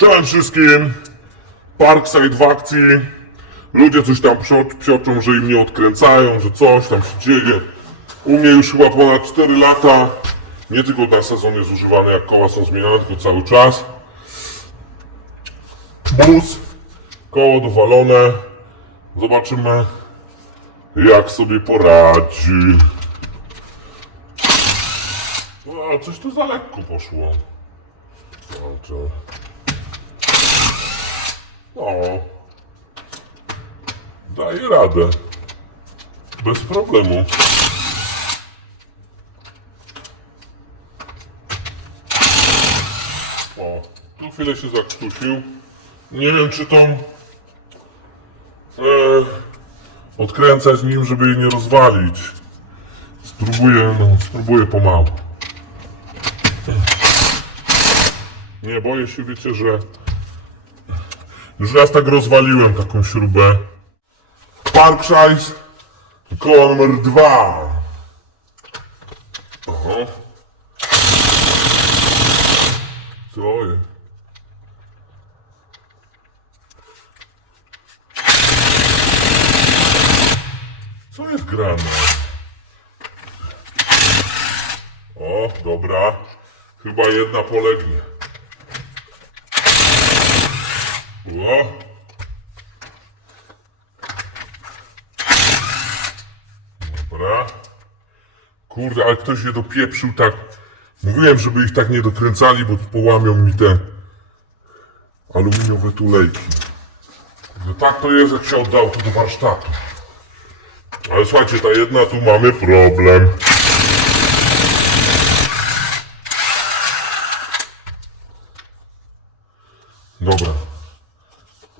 Czołem wszystkim! Parkside w akcji. Ludzie coś tam psioczą, że im nie odkręcają, że coś tam się dzieje. U mnie już chyba ponad 4 lata. Nie tylko na sezon jest używany, jak koła są zmieniane, tylko cały czas. Bus, koło dowalone. Zobaczymy, jak sobie poradzi. A, coś tu za lekko poszło. Kurczę. O. Daje radę. Bez problemu. O, tu chwilę się zakrztusił. Nie wiem, czy tą e, odkręcać nim, żeby jej nie rozwalić. Spróbuję, no, spróbuję pomału. Nie, boję się, wiecie, że już raz tak rozwaliłem taką śrubę. Parkside, koło numer dwa. Oho. Co? Co jest grane? O, dobra. Chyba jedna polegnie. O. Dobra. Kurde, ale ktoś je dopieprzył tak. Mówiłem, żeby ich tak nie dokręcali, bo połamią mi te aluminiowe tulejki. No tak to jest, jak się oddał to do warsztatu. Ale słuchajcie, ta jedna tu mamy problem. Dobra.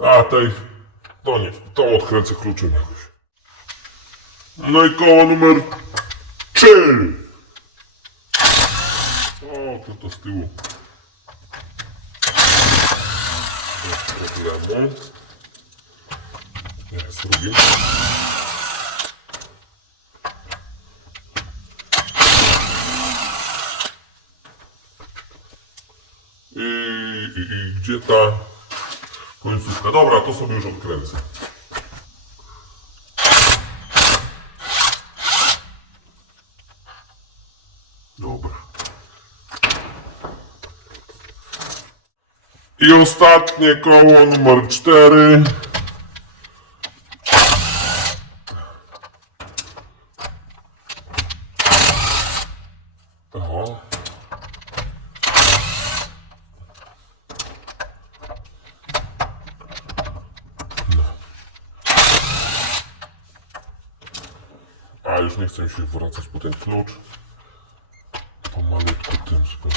A tej, to nie, tą odkręcę kluczem jakoś. No i koło numer 3. O, to to z tyłu. Bez problemu. Nie, z drugim. I, i, I gdzie ta końcówka? Dobra, to sobie już odkręcę. Dobra. I ostatnie koło numer 4. A już nie chcę się wracać po ten klucz. Pomalutku tym spokój.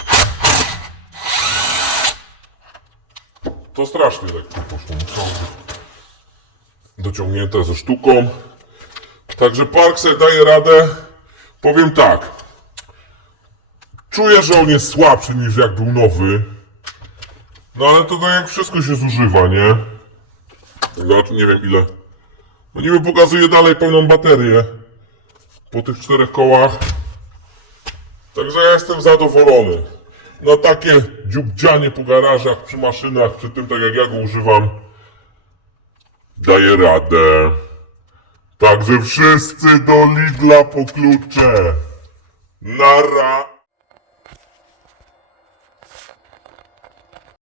To strasznie lekko poszło. Musiało być dociągnięte ze sztuką. Także Parkside daje radę. Powiem tak. Czuję, że on jest słabszy niż jak był nowy. No ale to tak jak wszystko się zużywa, nie? Zobacz, nie wiem ile. No niby pokazuje dalej pełną baterię. Po tych czterech kołach. Także ja jestem zadowolony. No takie dziubdzianie po garażach, przy maszynach, przy tym tak jak ja go używam, daje radę. Także wszyscy do Lidla po klucze. Nara.